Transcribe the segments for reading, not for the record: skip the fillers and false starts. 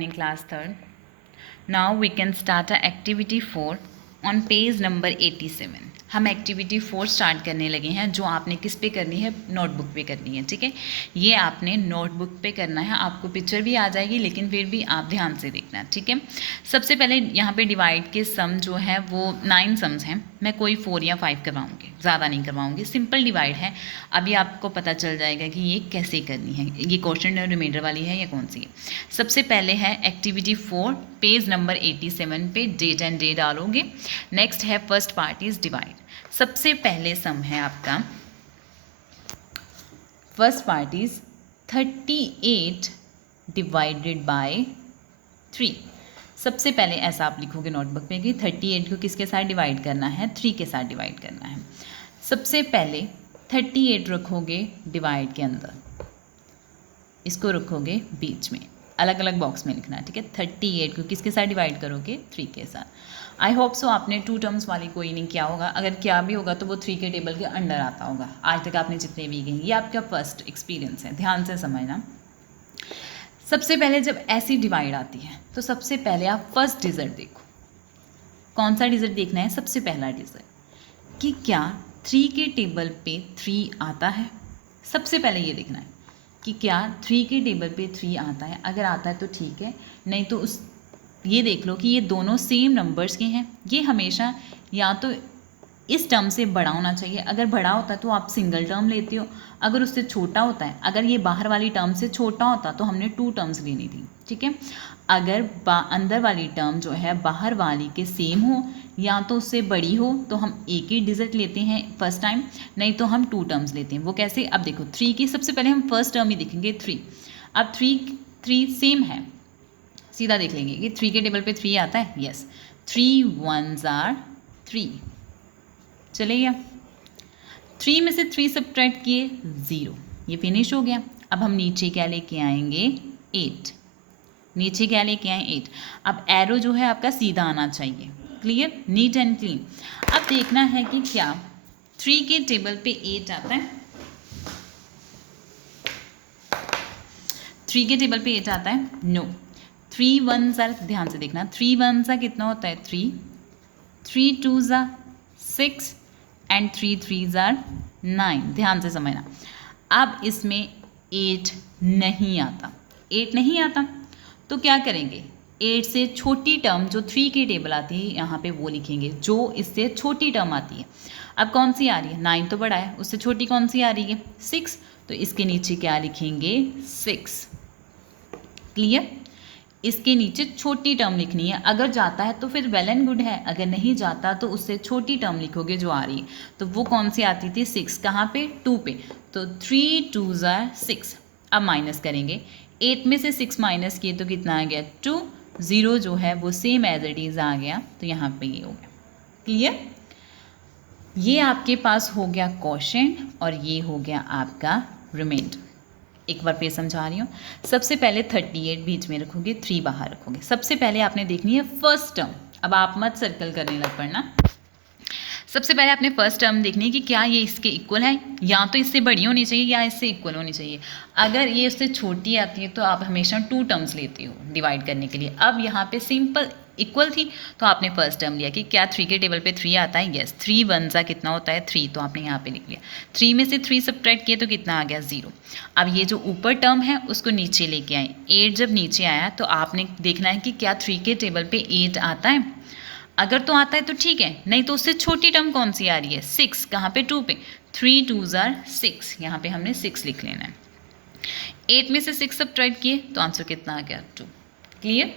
morning, class 3rd. Now we can start our activity 4 on page number 87. हम activity 4 start करने लगे हैं, जो आपने किस पे करनी है, नोटबुक पे करनी है. ठीक है, ये आपने नोटबुक पे करना है. आपको पिक्चर भी आ जाएगी, लेकिन फिर भी आप ध्यान से देखना. ठीक है, सबसे पहले यहाँ पे डिवाइड के सम जो है वो 9 सम्स हैं. मैं कोई 4 या 5 करवाऊँगी, ज़्यादा नहीं करवाऊँगी. सिंपल डिवाइड है. अभी आपको पता चल जाएगा कि ये कैसे करनी है, ये क्वेश्चन रिमाइंडर वाली है या कौन सी है. सबसे पहले है एक्टिविटी 4 पेज नंबर 87 पे डेट एंड डे डालोगे. नेक्स्ट है फर्स्ट पार्ट इज डिवाइड. सबसे पहले सम है आपका first part is 38 divided by 3. सबसे पहले ऐसा आप लिखोगे नोटबुक में कि 38 को किसके साथ डिवाइड करना है, 3 के साथ डिवाइड करना है. सबसे पहले 38 रखोगे डिवाइड के अंदर, इसको रखोगे बीच में, अलग अलग बॉक्स में लिखना है. ठीक है, 38 को किसके साथ डिवाइड करोगे, 3 के साथ. आई होप सो आपने 2 टर्म्स वाली कोई नहीं किया होगा. अगर क्या भी होगा तो वो 3 के टेबल के अंडर आता होगा. आज तक आपने जितने भी किए, ये आपका फर्स्ट एक्सपीरियंस है, ध्यान से समझना. सबसे पहले जब ऐसी डिवाइड आती है तो सबसे पहले आप फर्स्ट डिजिट देखो. कौन सा डिजिट देखना है, सबसे पहला डिजिट, कि क्या 3 के टेबल पे 3 आता है. सबसे पहले ये देखना है कि क्या 3 के टेबल पे 3 आता है. अगर आता है तो ठीक है, नहीं तो ये देख लो कि ये दोनों सेम नंबर्स के हैं. ये हमेशा या तो इस टर्म से बड़ा होना चाहिए. अगर बड़ा होता है तो आप सिंगल टर्म लेते हो. अगर उससे छोटा होता है, अगर ये बाहर वाली टर्म से छोटा होता तो हमने 2 टर्म्स लेनी थी. ठीक है, अगर अंदर वाली टर्म जो है बाहर वाली के सेम हो या तो उससे बड़ी हो तो हम एक ही डिजिट लेते हैं फर्स्ट टाइम, नहीं तो हम 2 टर्म्स लेते हैं. वो कैसे, अब देखो 3 की सबसे पहले हम फर्स्ट टर्म ही देखेंगे 3. अब 3 सेम है, सीधा देख लेंगे कि 3 के टेबल पे 3 आता है. Yes, 3 1s are 3. चलेगा, 3 में से 3 सब्ट्रैक्ट किए 0, ये फिनिश हो गया. अब हम नीचे क्या लेके आएंगे, 8. नीचे क्या लेके आए, 8. अब एरो जो है आपका सीधा आना चाहिए. Clear, neat and clean. अब देखना है कि क्या 3 के टेबल पे 8 आता है. 3 के टेबल पे 8 आता है, नो. 3 1s are, ध्यान से देखना, 3 1s are कितना होता है, 3. 3 2s are 6 and 3 3s are 9. ध्यान से समझना. अब इसमें 8 नहीं आता, 8 नहीं आता तो क्या करेंगे, 8 से छोटी टर्म जो 3 की टेबल आती है यहाँ पे वो लिखेंगे, जो इससे छोटी टर्म आती है. अब कौन सी आ रही है, 9 तो बड़ा है, उससे छोटी कौन सी आ रही है, 6. तो इसके नीचे क्या लिखेंगे, 6. क्लियर, इसके नीचे छोटी टर्म लिखनी है. अगर जाता है तो फिर वेल एंड गुड है, अगर नहीं जाता तो उससे छोटी टर्म लिखोगे जो आ रही है. तो वो कौन सी आती थी, 6. कहाँ पे, 2 पे. तो 3 2s are 6. अब माइनस करेंगे, 8 में से 6 माइनस किए तो कितना आ गया, 2. 0 जो है वो सेम एज इट इज़ आ गया, तो यहाँ पे ये हो गया. क्लियर, ये आपके पास हो गया क्वेश्चन और ये हो गया आपका रिमाइंडर. एक बार फिर समझा रही हूँ. सबसे पहले 38 बीच में रखोगे, 3 बाहर रखोगे. सबसे पहले आपने देखनी है फर्स्ट टर्म. अब आप मत सर्कल करने लग पड़ना. सबसे पहले आपने फर्स्ट टर्म देखनी है कि क्या ये इसके इक्वल है, या तो इससे बड़ी होनी चाहिए या इससे इक्वल होनी चाहिए. अगर ये उससे छोटी आती है तो आप हमेशा 2 टर्म्स लेते हो डिवाइड करने के लिए. अब यहाँ पे सिंपल इक्वल थी तो आपने फर्स्ट टर्म लिया कि क्या 3 के टेबल पे 3 आता है. यस, 3 1s are कितना होता है, 3. तो आपने यहाँ पे लिख लिया. 3 में से 3 सब्ट्रैक्ट किए तो कितना आ गया, 0. अब ये जो ऊपर टर्म है उसको नीचे लेके आए. 8 जब नीचे आया तो आपने देखना है कि क्या 3 के टेबल पे 8 आता है. अगर तो आता है तो ठीक है, नहीं तो उससे छोटी टर्म कौन सी आ रही है, 6. कहाँ पे, 2 पे. 3 2s are 6. यहाँ पे हमने 6 लिख लेना है. 8 में से 6 सब्ट्रैक्ट किए तो आंसर कितना आ गया, 2. क्लियर,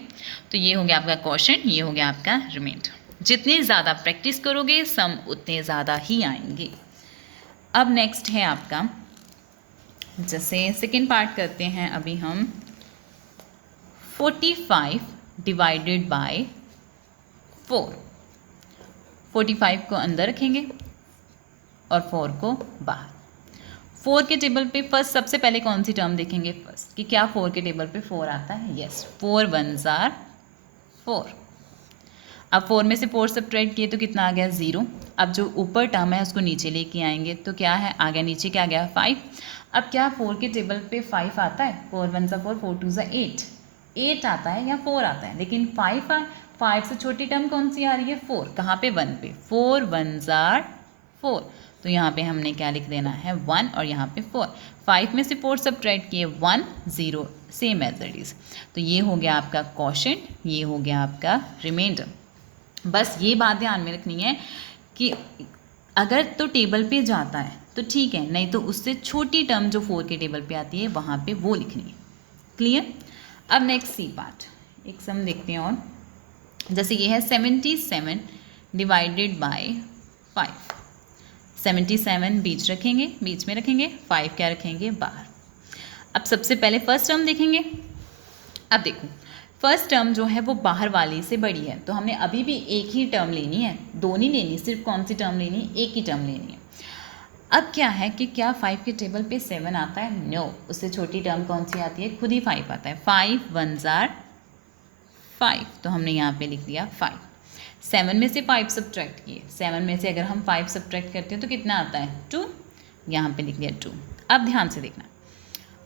तो ये हो गया आपका क्वेश्चन, ये हो गया आपका रिमाइंडर. जितनी ज़्यादा प्रैक्टिस करोगे सम उतने ज़्यादा ही आएंगे. अब नेक्स्ट है आपका, जैसे सेकेंड पार्ट करते हैं अभी हम, 45 डिवाइडेड बाय 4. 45 को अंदर रखेंगे और 4 को बाहर. 4 के टेबल पे फर्स्ट सबसे पहले कौन सी टर्म देखेंगे फर्स्ट, कि क्या 4 के टेबल पे 4 आता है. Yes, 4 1s are 4. अब 4 में से 4 सब्ट्रैक्ट किए तो कितना आ गया, 0. अब जो ऊपर टर्म है उसको नीचे लेके आएंगे तो क्या है, आ गया नीचे, क्या आ गया, 5. अब क्या 4 के टेबल पे 5 आता है, 4 1s are 4, 4 2s are 8. 8 आता है या 4 आता है, लेकिन 5 से छोटी टर्म कौन सी आ रही है? 4। कहाँ पे? 1 पे। 4 1s are 4, तो यहाँ पे हमने क्या लिख देना है? 1 और यहाँ पे 4। 5 में से 4 सब्ट्रैक्ट किए, 1 0, सेम एज इट इज़। तो ये हो गया आपका क्वोशेंट, ये हो गया आपका रिमाइंडर। बस ये बात ध्यान में रखनी है कि अगर तो टेबल पे जाता है तो ठीक है, नहीं तो उससे छोटी टर्म जो 4 के टेबल पे आती है वहाँ पे वो लिखनी है। क्लियर? अब नेक्स्ट सी पार्ट, एक सम देखते हैं और। जैसे ये है 77 डिवाइडेड बाय 5। 77 बीच में रखेंगे, 5 क्या रखेंगे? बाहर। अब सबसे पहले फर्स्ट टर्म देखेंगे। अब देखो फर्स्ट टर्म जो है वो बाहर वाली से बड़ी है, तो हमने अभी भी एक ही टर्म लेनी है, दो नहीं लेनी, सिर्फ कौन सी टर्म लेनी है? एक ही टर्म लेनी है। अब क्या है कि क्या 5 के टेबल पे 7 आता है? नो, उससे छोटी टर्म कौन सी आती है? खुद ही 5 आता है। 5 1s are 5, तो हमने यहाँ पे लिख दिया 5। 7 में से 5 सब्ट्रैक्ट किए, 7 में से अगर हम 5 सब्ट्रैक्ट करते हैं तो कितना आता है? 2, यहाँ पे लिख दिया 2। अब ध्यान से देखना,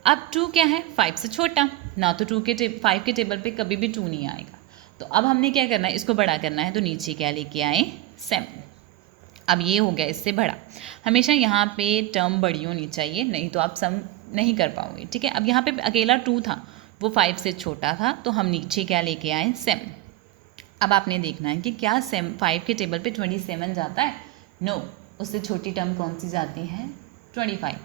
अब 2 क्या है? 5 से छोटा ना, तो 5 के टेबल पे कभी भी 2 नहीं आएगा। तो अब हमने क्या करना है? इसको बड़ा करना है, तो नीचे क्या लेके आए? 7। अब ये हो गया इससे बड़ा। हमेशा यहाँ पे टर्म बड़ी होनी चाहिए, नहीं तो आप सम नहीं कर पाओगे। ठीक है, अब यहाँ पे अकेला 2 था, वो 5 से छोटा था, तो हम नीचे क्या लेके आए? 7। अब आपने देखना है कि क्या 5 के टेबल पे 27 जाता है? नो, उससे छोटी टर्म कौन सी जाती है? 25।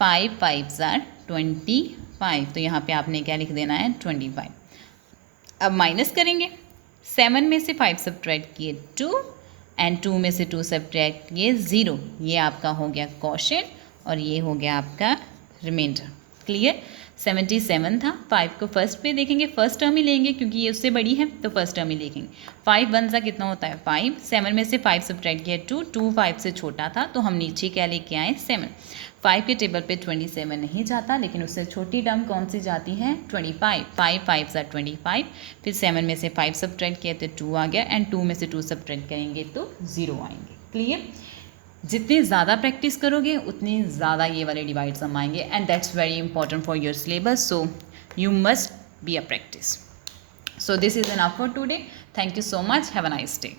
5 5s are 25, तो यहाँ पे आपने क्या लिख देना है? 25। अब माइनस करेंगे, 7 में से 5 सब्ट्रैक्ट किए 2, एंड 2 में से 2 सब्ट्रैक्ट किए 0। ये आपका हो गया क्वोशेंट और ये हो गया आपका रिमाइंडर। क्लियर? 77 था, 5 को फर्स्ट पे देखेंगे, फर्स्ट टर्म ही लेंगे क्योंकि ये उससे बड़ी है, तो फर्स्ट टर्म ही देखेंगे। 5 1 सा कितना होता है? 5। 7 में से 5 सब्ट्रैक्ट किया 2, 2 5 से छोटा था, तो हम नीचे क्या लेके आए? 7। 5 के टेबल पे 27 नहीं जाता, लेकिन उससे छोटी टर्म कौन सी जाती है? 25। 5 5s are 25, फिर 7 में से 5 सब्ट्रैक्ट किया तो 2 आ गया, एंड 2 में से 2 सब्ट्रैक्ट करेंगे तो 0 आएंगे। क्लियर? जितनी ज़्यादा प्रैक्टिस करोगे उतनी ज़्यादा ये वाले डिवाइड सम आएंगे, and that's very important for your syllabus, so you must be a practice. So this is enough for today. Thank you so much. Have a nice day.